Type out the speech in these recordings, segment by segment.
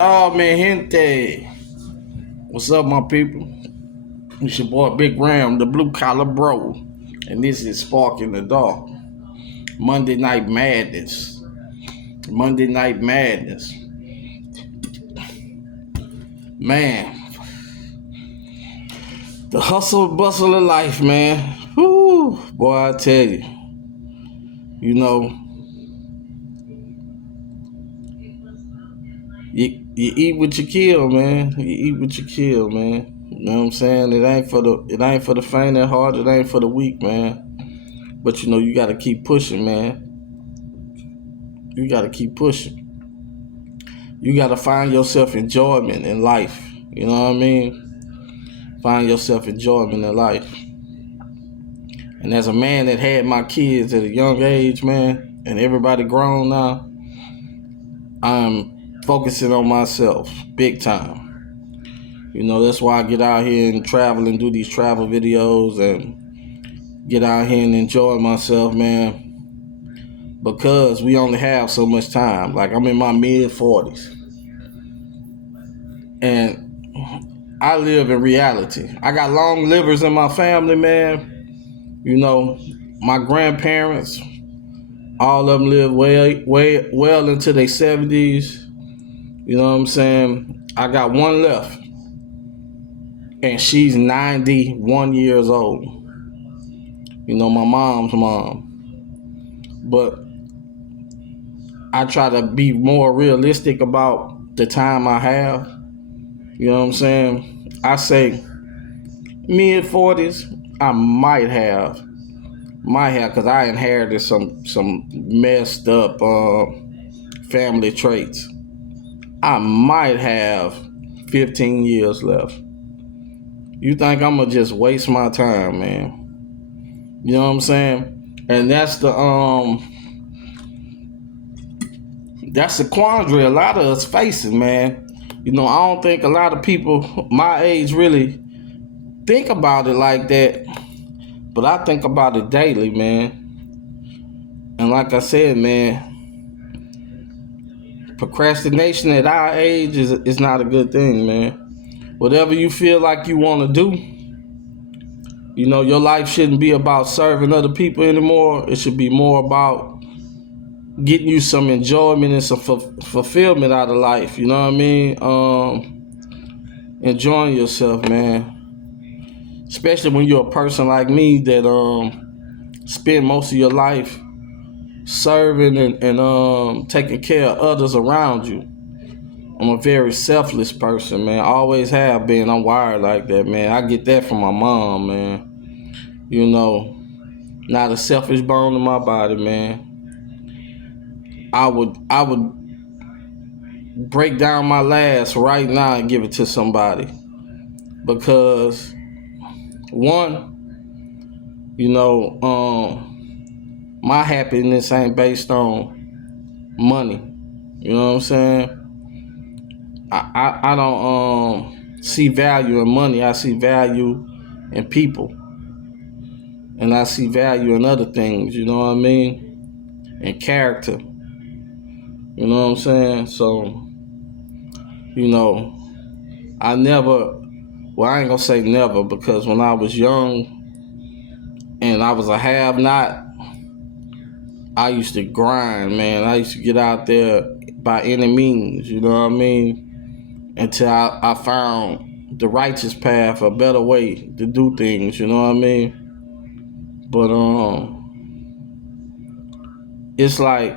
Oh man, gente. What's up, my people? It's your boy Big Ram, the blue collar bro. And this is Spark in the Dark. Monday Night Madness. Monday Night Madness. Man, the hustle and bustle of life, man. Whoo, boy, I tell you. You know, you eat what you kill, man. You eat what you kill, man. You know what I'm saying? It ain't for the faint of heart, it ain't for the weak, man. But you know, you gotta keep pushing, man. You gotta keep pushing. You gotta find yourself enjoyment in life. You know what I mean? Find yourself enjoyment in life. And as a man that had my kids at a young age, man, and everybody grown now, I'm focusing on myself big time. You know, that's why I get out here and travel and do these travel videos and get out here and enjoy myself, man. Because we only have so much time. Like, I'm in my mid 40s. And I live in reality. I got long livers in my family, man. You know, my grandparents, all of them live well into their 70s. You know what I'm saying? I got one left, and she's 91 years old. You know, my mom's mom. But I try to be more realistic about the time I have. You know what I'm saying? I say mid 40s, I might have, because I inherited some messed up family traits. I might have 15 years left. You think I'm gonna just waste my time, man? You know what I'm saying? And that's the quandary a lot of us facing, man. You know, I don't think a lot of people my age really think about it like that, but I think about it daily, man. And like I said, man, procrastination at our age is not a good thing, man. Whatever you feel like you want to do, you know, your life shouldn't be about serving other people anymore. It should be more about getting you some enjoyment and some fulfillment out of life. You know what I mean? Enjoying yourself, man. Especially when you're a person like me that spend most of your life serving and taking care of others around you. I'm a very selfless person, man. I always have been. I'm wired like that, man. I get that from my mom, man. You know, not a selfish bone in my body, man. I would break down my last right now and give it to somebody. Because one, you know, my happiness ain't based on money. You know what I'm saying? I don't see value in money. I see value in people. And I see value in other things, you know what I mean? And character. You know what I'm saying? So, you know, I never, well, I ain't gonna say never, because when I was young and I was a have not, I used to grind, man. I used to get out there by any means, you know what I mean? Until I found the righteous path, a better way to do things, you know what I mean? But it's like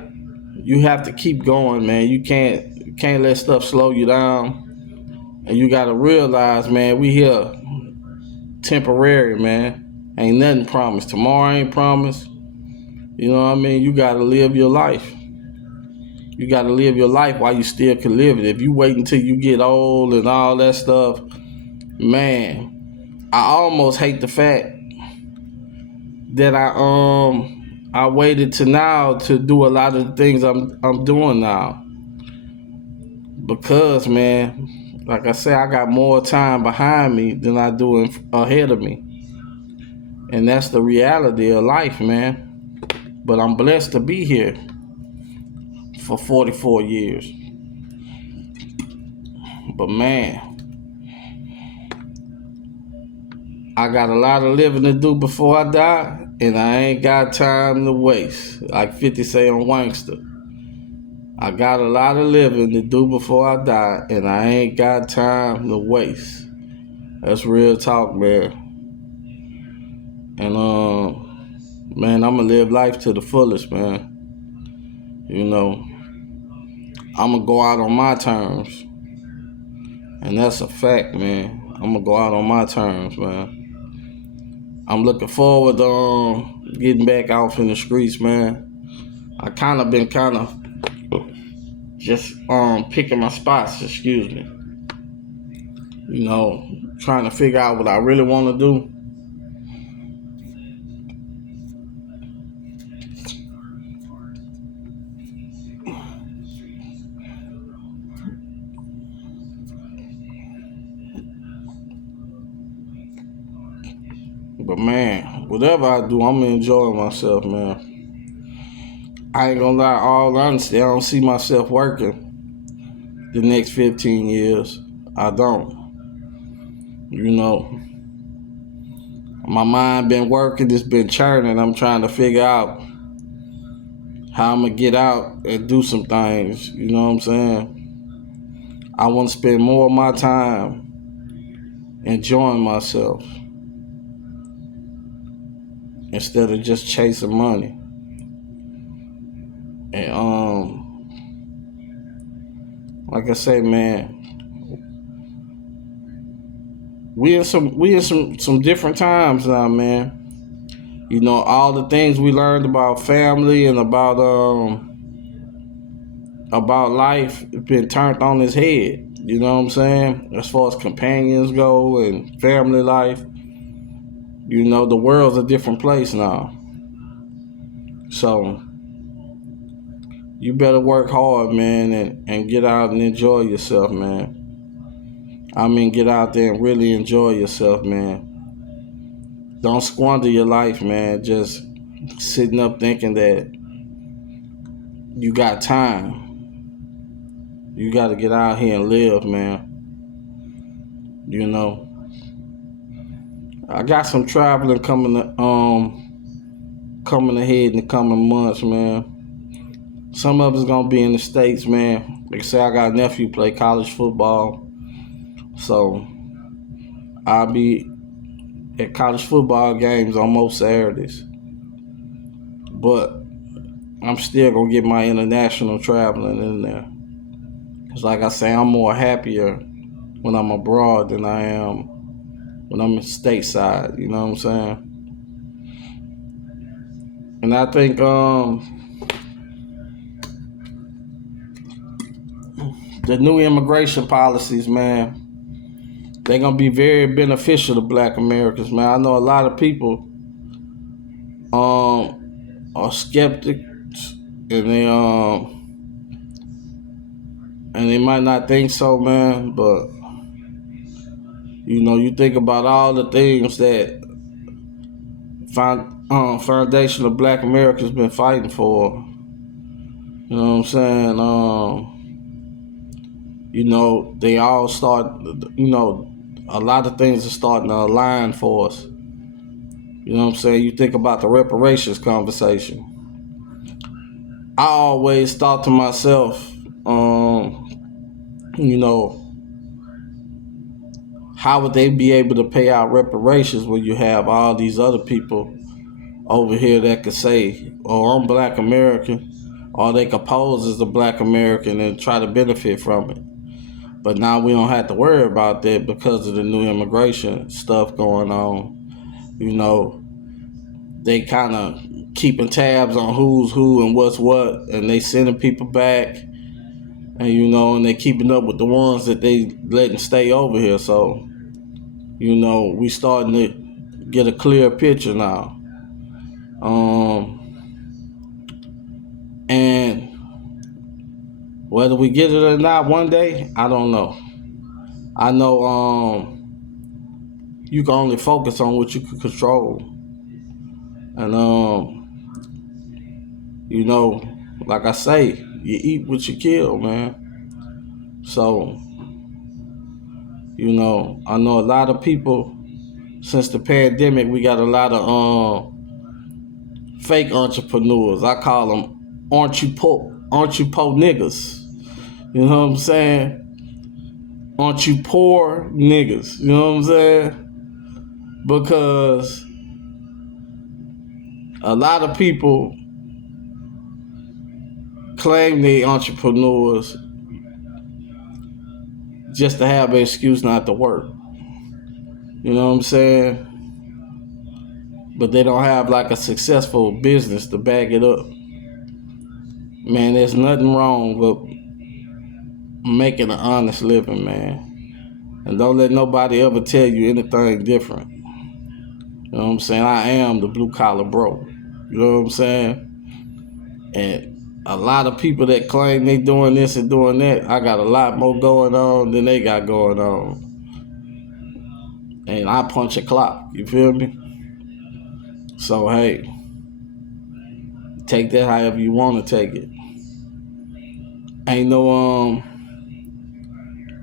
you have to keep going, man. You can't let stuff slow you down. And you gotta realize, man, we here temporary, man. Ain't nothing promised. Tomorrow ain't promised. You know what I mean? You gotta live your life. You gotta live your life while you still can live it. If you wait until you get old and all that stuff, man, I almost hate the fact that I waited to now to do a lot of the things I'm doing now. Because, man, like I said, I got more time behind me than I do ahead of me. And that's the reality of life, man. But I'm blessed to be here for 44 years. But man, I got a lot of living to do before I die, and I ain't got time to waste. Like 50 say on Wankster. I got a lot of living to do before I die, and I ain't got time to waste. That's real talk, man. And man, I'ma live life to the fullest, man. You know, I'ma go out on my terms, and that's a fact, man. I'ma go out on my terms, man. I'm looking forward to getting back out in the streets, man. I been just picking my spots, excuse me. You know, trying to figure out what I really want to do. But man, whatever I do, I'm enjoying myself, man. I ain't gonna lie, all honesty, I don't see myself working the next 15 years. I don't. You know, my mind been working, it's been churning. I'm trying to figure out how I'm gonna get out and do some things. You know what I'm saying? I want to spend more of my time enjoying myself instead of just chasing money. And like I say, man, we in some different times now, man. You know, all the things we learned about family and about life been turned on its head. You know what I'm saying? As far as companions go and family life, you know, the world's a different place now. So you better work hard, man, and get out and enjoy yourself, man. I mean, get out there and really enjoy yourself, man. Don't squander your life, man, just sitting up thinking that you got time. You got to get out here and live, man. You know, I got some traveling coming ahead in the coming months, man. Some of it's gonna be in the States, man. Like I say, I got a nephew play college football, so I'll be at college football games on most Saturdays. But I'm still gonna get my international traveling in there. Cause like I say, I'm more happier when I'm abroad than I am when I'm stateside. You know what I'm saying? And I think the new immigration policies, man, they're gonna be very beneficial to Black Americans, man. I know a lot of people are skeptics, and they might not think so, man. But you know, you think about all the things that foundation of Black America's been fighting for. You know what I'm saying? You know, they all start. You know, a lot of things are starting to align for us. You know what I'm saying? You think about the reparations conversation. I always thought to myself, you know, how would they be able to pay out reparations when you have all these other people over here that could say, oh, I'm Black American, or they could pose as a Black American and try to benefit from it. But now we don't have to worry about that because of the new immigration stuff going on. You know, they kind of keeping tabs on who's who and what's what, and they sending people back, and you know, and they keeping up with the ones that they letting stay over here. So, you know, we starting to get a clear picture now. And whether we get it or not one day, I don't know. I know you can only focus on what you can control. And you know, like I say, you eat what you kill, man. So You know, I know a lot of people since the pandemic. We got a lot of fake entrepreneurs. I call them aren't you po niggas. You know what I'm saying? Aren't you poor niggas? You know what I'm saying? Because a lot of people claim they entrepreneurs just to have an excuse not to work. You know what I'm saying? But they don't have like a successful business to back it up. Man, there's nothing wrong with making an honest living, man. And don't let nobody ever tell you anything different. You know what I'm saying? I am the blue collar bro. You know what I'm saying? And a lot of people that claim they doing this and doing that, I got a lot more going on than they got going on. And I punch a clock. You feel me? So hey, take that however you want to take it. Ain't no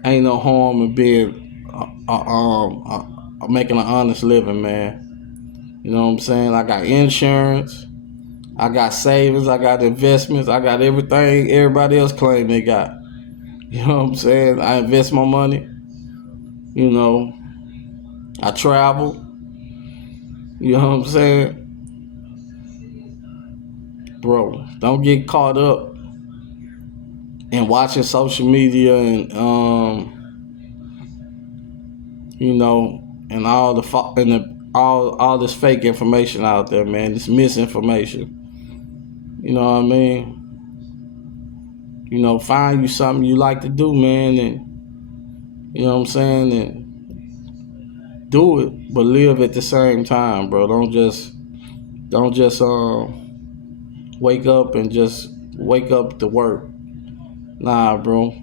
harm in being making an honest living, man. You know what I'm saying? I got insurance, I got savings, I got investments, I got everything everybody else claim they got. You know what I'm saying? I invest my money. You know, I travel. You know what I'm saying? Bro, don't get caught up in watching social media and you know, and all this fake information out there, man. This misinformation. You know what I mean? You know, find you something you like to do, man, and you know what I'm saying, and do it, but live at the same time, bro. Don't just wake up and just wake up to work. Nah, bro.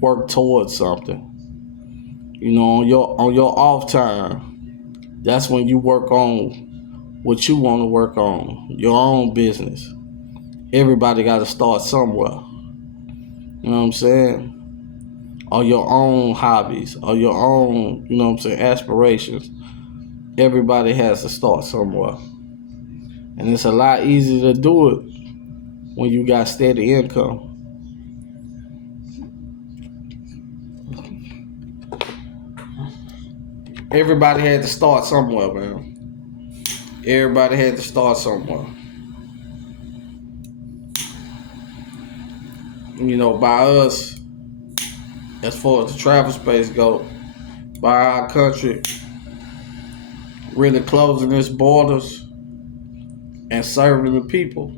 Work towards something. You know, on your off time, that's when you work on what you want to work on, your own business. Everybody got to start somewhere. You know what I'm saying? Or your own hobbies, or your own, you know what I'm saying, aspirations. Everybody has to start somewhere. And it's a lot easier to do it when you got steady income. Everybody had to start somewhere, man. Everybody had to start somewhere. You know, by us, as far as the travel space go, by our country really closing its borders and serving the people,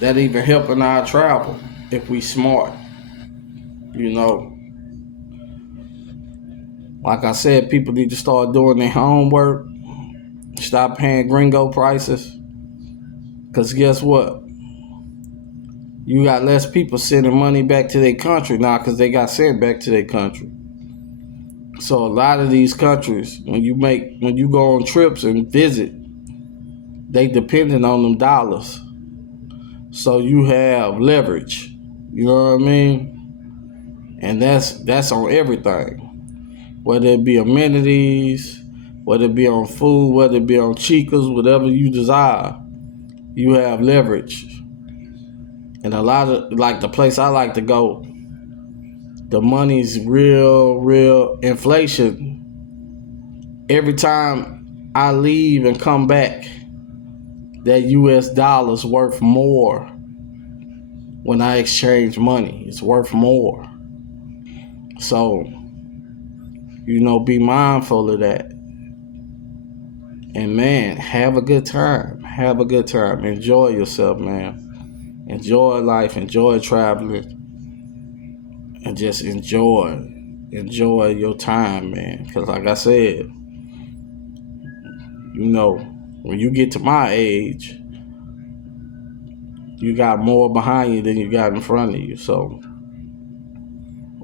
that even helping our travel if we smart. You know, like I said, people need to start doing their homework, stop paying gringo prices, because guess what? You got less people sending money back to their country now because they got sent back to their country. So a lot of these countries, when you go on trips and visit, they dependent on them dollars. So you have leverage. You know what I mean? And that's on everything. Whether it be amenities, whether it be on food, whether it be on chicas, whatever you desire, you have leverage. And a lot of, like the place I like to go, the money's real inflation. Every time I leave and come back, that US dollar's worth more when I exchange money. It's worth more. So, you know, be mindful of that. And man, have a good time. Have a good time. Enjoy yourself, man. Enjoy life. Enjoy traveling. And just enjoy your time, man. Because like I said, you know, when you get to my age, you got more behind you than you got in front of you. So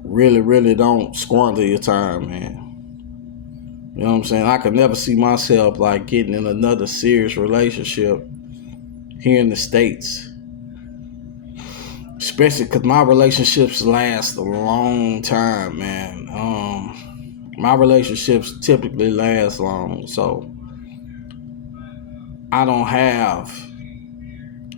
really don't squander your time, man. You know what I'm saying? I could never see myself like getting in another serious relationship here in the States, especially because my relationships last a long time, man. My relationships typically last long, so I don't have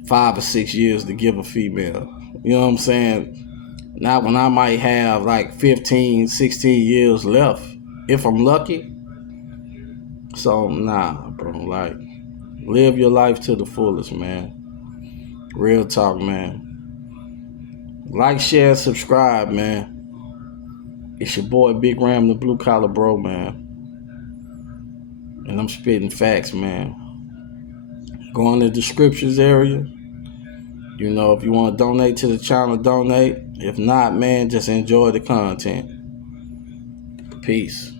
5 or 6 years to give a female. You know what I'm saying? Not when I might have like 15, 16 years left, if I'm lucky. So, nah, bro. Like, live your life to the fullest, man. Real talk, man. Like, share, subscribe, man. It's your boy, Big Ram, the Blue Collar Bro, man. And I'm spitting facts, man. Go in the descriptions area. You know, if you want to donate to the channel, donate. If not, man, just enjoy the content. Peace.